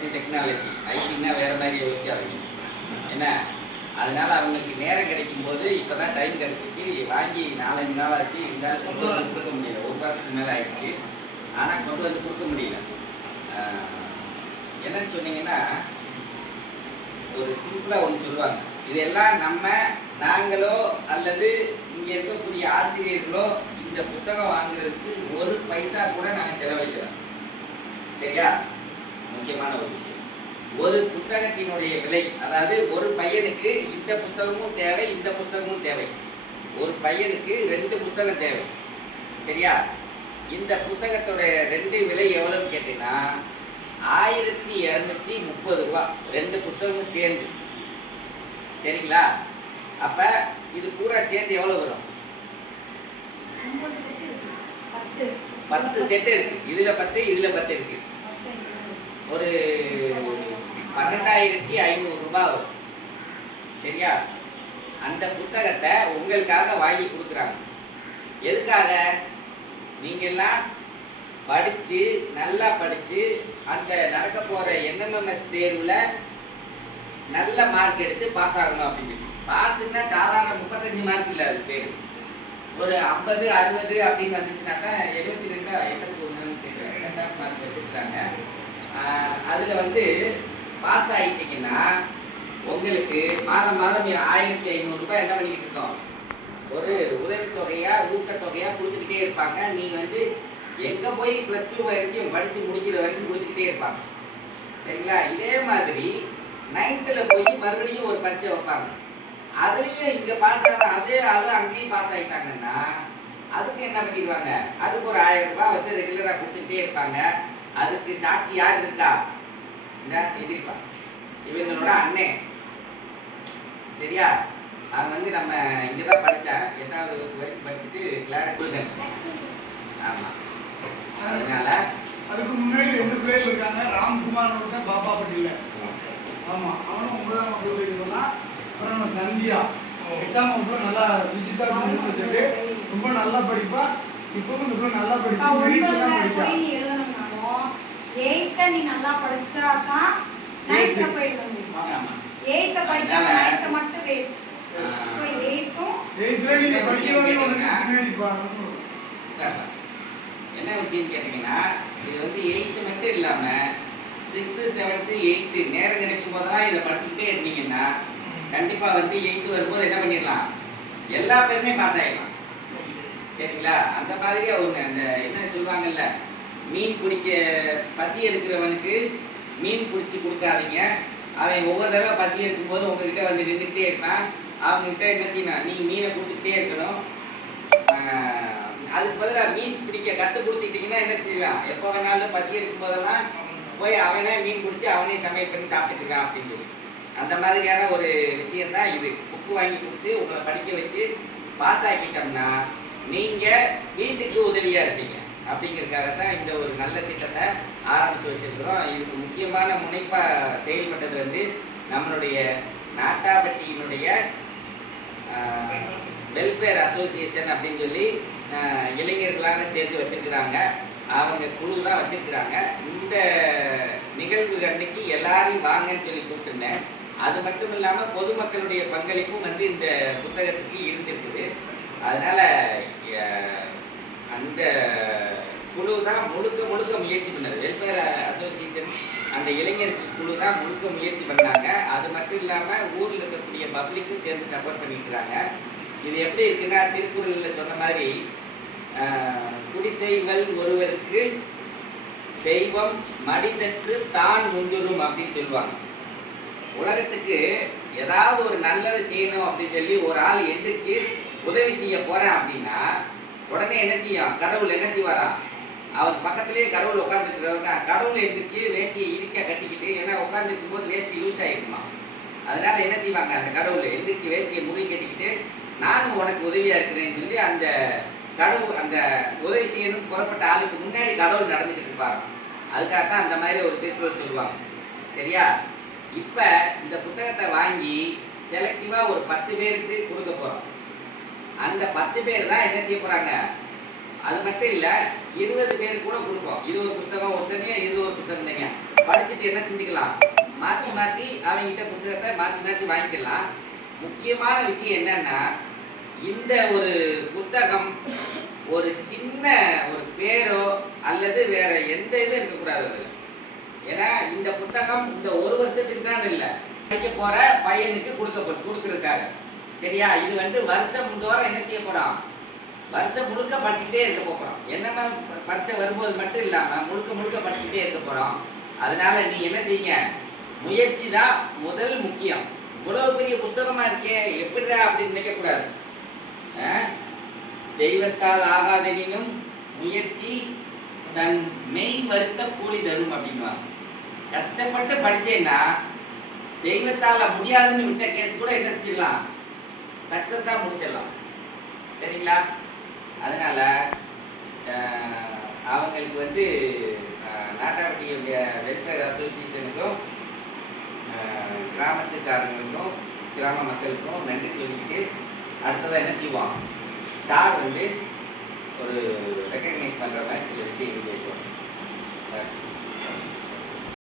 Information technology ஐடினா வேற மாதிரி யோசிக்காதீங்க. என்ன? அதனால அவங்களுக்கு நேரம் கிடைக்கும் போது இப்பதான் டைம் கிடச்சிச்சு. வாங்கி நாலஞ்சு நாள் ஆச்சு. இருந்தாலும் கொண்டு வந்து கொடுக்க முடியல. ஒரு வாரத்துக்கு மேலே ஆயிடுச்சு. ஆனால் கொண்டு வந்து கொடுக்க முடியல. ஆஹ், என்னன்னு சொன்னீங்கன்னா ஒரு சிம்பிளாக ஒன்று சொல்லுவாங்க. இதெல்லாம் நம்ம நாங்களோ அல்லது இங்கே இருக்கக்கூடிய ஆசிரியர்களோ இந்த புத்தகம் வாங்குறதுக்கு ஒரு பைசா கூட நாங்கள் செலவழிக்கிறோம் சரியா? முக்கியமான ஒரு விஷயம். ஒரு புத்தகத்தினுடைய விலை அதாவது ஒரு பையனுக்கு இந்த புத்தகமும் தேவை இந்த புத்தகமும் தேவை. ஒரு பையனுக்கு ரெண்டு புத்தகம் தேவை. சரியா? இந்த புத்தகத்தோட ரெண்டு விலை எவ்வளோன்னு கேட்டீங்கன்னா ஆயிரத்தி இரநூத்தி முப்பது ரூபா. ரெண்டு புத்தகமும் சேர்ந்து. சரிங்களா? அப்ப இது பூரா சேர்ந்து எவ்வளவு வரும். பத்து. செட்டு இருக்கு. இதுல பத்து இதுல பத்து இருக்கு. ஒரு பன்னெண்டாயிரத்தி ஐநூறு ரூபாய் வரும். சரியா? அந்த புத்தகத்தை உங்களுக்காக வாங்கி கொடுக்குறாங்க. எதுக்காக? நீங்கள்லாம் படித்து நல்லா படித்து அந்த நடக்க போகிற என்எம்எம்எஸ் தேர்வில் நல்ல மார்க் எடுத்து பாஸ் ஆகணும் அப்படின்னு சொல்லி. பாஸுன்னா சாதாரண முப்பத்தஞ்சு மார்க் இல்லை அது பேர். ஒரு ஐம்பது அறுபது அப்படின்னு வந்துச்சுனாக்கா எழுபத்தி ரெண்டா எண்பத்தி ஒன்றுன்னு கேட்குறாங்க ரெண்டாம் மார்க் வச்சுருக்காங்க. அதில் வந்து பாஸ் ஆகிட்டீங்கன்னா உங்களுக்கு மாதம் மாதம் ஆயிரத்தி ஐநூறுரூபா என்ன பண்ணிக்கிட்டு இருக்கோம்? ஒரு உதவித்தொகையாக ஊக்கத்தொகையாக கொடுத்துக்கிட்டே இருப்பாங்க. நீ வந்து எங்கே போய் ப்ளஸ் டூ வரைக்கும் படித்து முடிக்கிற வரைக்கும் கொடுத்துக்கிட்டே இருப்பாங்க. சரிங்களா? இதே மாதிரி நைன்த்தில் போய் மறுபடியும் ஒரு பரீட்சை வைப்பாங்க. அதுலேயும் இங்கே பாஸ் ஆன அதே ஆளு அங்கேயும் பாஸ் ஆகிட்டாங்கன்னா அதுக்கு என்ன பண்ணிடுவாங்க? அதுக்கு ஒரு ஆயிரம் ரூபாய் வந்து ரெகுலராக கொடுத்துக்கிட்டே இருப்பாங்க. அதுக்கு சாட்சி யார் இருக்கா? இந்த எதிர்ப்பா. இவங்களோட அண்ணன் சரியா அவன் வந்து நம்ம இங்கே தான் படித்தேன் எட்டாவது வகுப்பு வரைக்கும் படிச்சுட்டு கிளாரட் கொடுத்தேன் ஆமாம் அதனால அதுக்கு முன்னாடி ரெண்டு பேர் இருக்காங்க. ராம்குமார் ஒருத்தன் பாப்பா பட்டியில ஆமா அவனும் ஒன்பதாம் வகுப்பு பண்ணான் அப்புறம் நம்ம சந்தியா. எட்டாம் வகுப்புல நல்லா சுஜிதா சொல்லிட்டு ரொம்ப நல்லா படிப்பா. இப்பவும் ரொம்ப நல்லா படிப்பா. தான் படிப்பா எயித்த நீ நல்லா படிச்சாதான் நைன்த்ல போயிட்டு வந்து எயித்த படிக்காம நைன்த்த மட்டும் வேஸ்ட் எயித்தும் என்ன விஷயம் கேட்டிங்கன்னா இது வந்து எயித்து மட்டும் இல்லாமல் சிக்ஸ்த்து செவன்த்து எயித்து நேரம் கிடைக்கும் போதெல்லாம் இதை படிச்சுக்கிட்டே இருந்தீங்கன்னா கண்டிப்பாக வந்து எயித்து வரும்போது என்ன பண்ணிடலாம்? எல்லா பேருமே பாஸ் ஆகிடலாம் சரிங்களா? அந்த மாதிரியே ஒன்று அந்த என்ன சொல்லுவாங்கல்ல மீன் பிடிக்க பசி எடுக்கிறவனுக்கு மீன் பிடிச்சி கொடுக்காதீங்க. அவன் ஒவ்வொரு தடவை பசி எடுக்கும்போது உங்ககிட்ட வந்து நின்றுக்கிட்டே இருப்பான். அவங்ககிட்ட என்ன செய்யணும் நீ மீனை கொடுத்துக்கிட்டே இருக்கணும். அதுக்கு பதிலாக மீன் பிடிக்க கற்றுக் கொடுத்துக்கிட்டிங்கன்னா என்ன செய்வான் எப்போ வேணாலும் பசி எடுக்கும் போதெல்லாம் போய் அவனே மீன் பிடிச்சி அவனே சமையல் பண்ணி சாப்பிட்டுட்டு இருக்கான் அப்படின்னு சொல்லி அந்த மாதிரியான ஒரு விஷயம் தான் இது. புக்கு வாங்கி கொடுத்து உங்களை படிக்க வச்சு பாஸ் ஆக்கிட்டோம்னா நீங்கள் வீட்டுக்கு உதவியாக இருப்பீங்க. அப்படிங்கிறதுக்காக தான் இந்த ஒரு நல்ல திட்டத்தை ஆரம்பித்து வச்சிருக்கிறோம். இதுக்கு முக்கியமான முனைப்பாக செயல்பட்டது வந்து நம்மளுடைய நாட்டாப்பட்டியினுடைய வெல்ஃபேர் அசோசியேஷன் அப்படின்னு சொல்லி இளைஞர்களாக சேர்த்து வச்சுருக்கிறாங்க. அவங்க குழு தான் இந்த நிகழ்வு அன்னைக்கு எல்லாரையும் வாங்கன்னு சொல்லி கூப்பிட்டுருந்தேன். அது மட்டும் இல்லாமல் பொதுமக்களுடைய பங்களிப்பும் வந்து இந்த புத்தகத்துக்கு இருந்திருக்குது. அதனால் அந்த தான் முழுக்க முழுக்க முயற்சி பண்ணது. வெல்ஃபேர் அசோசியேஷன் அந்த இளைஞர் குழு தான் முழுக்க முயற்சி பண்ணாங்க. அது மட்டும் இல்லாமல் ஊரில் இருக்கக்கூடிய பப்ளிக்கும் சேர்ந்து சப்போர்ட் பண்ணியிருக்கிறாங்க. இது எப்படி இருக்குன்னா திருக்குறளில் சொன்ன மாதிரி குடிசைகள் ஒருவருக்கு தெய்வம் மடிதற்று தான் முந்துரும் அப்படின்னு சொல்லுவாங்க. உலகத்துக்கு ஏதாவது ஒரு நல்லது செய்யணும் அப்படின்னு சொல்லி ஒரு ஆள் எந்திரிச்சு உதவி செய்ய போகிறேன் அப்படின்னா உடனே என்ன செய்யும்? கடவுள் என்ன செய்வாராம் அவர் பக்கத்துலேயே கடவுள் உட்காந்துருக்கிறவங்க கடவுள் எந்திரிச்சு வேட்டியை இடிக்க கட்டிக்கிட்டு ஏன்னா உட்காந்துருக்கும் போது வேஷ்டி யூஸ் ஆகிடுமா அதனால என்ன செய்வாங்க அந்த கடவுள்? எழுந்திரிச்சு வேஷ்டியை முடி கட்டிக்கிட்டு நானும் உனக்கு உதவியாக இருக்கிறேன்னு சொல்லி அந்த கடவுள் அந்த உதவி செய்யணும் புறப்பட்ட ஆளுக்கு முன்னாடி கடவுள் நடந்துக்கிட்டு இருப்பாங்க அதுக்காக தான் அந்த மாதிரி ஒரு திருக்குறள் சொல்லுவாங்க. சரியா? இப்போ இந்த புத்தகத்தை வாங்கி செலக்டிவாக ஒரு பத்து பேருக்கு கொடுக்க போகிறோம் அந்த பத்து பேர் தான் என்ன செய்ய போகிறாங்க அது மட்டும் இல்லை இருபது பேர் கூட கொடுப்போம் இது ஒரு புஸ்தகம் ஒருத்தனையா இது ஒரு புஸ்தகம் தனியா படிச்சுட்டு என்ன செஞ்சுக்கலாம் மாற்றி மாற்றி அவங்ககிட்ட புத்தகத்தை மாற்றி மாற்றி வாங்கிக்கலாம். முக்கியமான விஷயம் என்னன்னா இந்த ஒரு புத்தகம் ஒரு சின்ன ஒரு பேரோ அல்லது வேற எந்த இதுவும் இருக்கக்கூடாது ஏன்னா இந்த புத்தகம் இந்த ஒரு வருஷத்துக்கு தான் இல்லை. படிக்க போற பையனுக்கு கொடுக்க கொடுத்துருக்காரு. சரியா? இது வந்து வருஷம் தோறும் என்ன செய்ய வருஷம் முழுக்க படிச்சுட்டே இருக்க போகிறோம் என்னென்ன பரீட்சை வரும்போது மட்டும் இல்லாமல் முழுக்க முழுக்க படிச்சுட்டே இருக்க போகிறோம் அதனால் நீ என்ன செய்யுங்க? முயற்சி தான் முதல் முக்கியம். இவ்வளவு பெரிய புஸ்தகமாக இருக்கே எப்படிடா அப்படின்னு நினைக்கக்கூடாது. தெய்வத்தால் ஆகாதெனினும் முயற்சி தன் மெய் வருத்த கூலி தரும் அப்படின்வாங்க கஷ்டப்பட்டு படித்தேன்னா தெய்வத்தால் முடியாதுன்னு விட்ட கேஸ் கூட என்ன செஞ்சிடலாம்? சக்ஸஸாக முடிச்சிடலாம். சரிங்களா? அதனால் அவங்களுக்கு வந்து நாட்டாவட்டியுடைய வெல்ஃபேர் அசோசியேஷனுக்கும் கிராமத்துக்காரங்களுக்கும் கிராம மக்களுக்கும் நன்றி சொல்லிக்கிட்டு அடுத்ததாக என்ன செய்வான் சார் வந்து ஒரு ரெக்கக்னைஸ் பண்ணுற மாதிரி சில விஷயங்கள் பேசுவோம். சார்.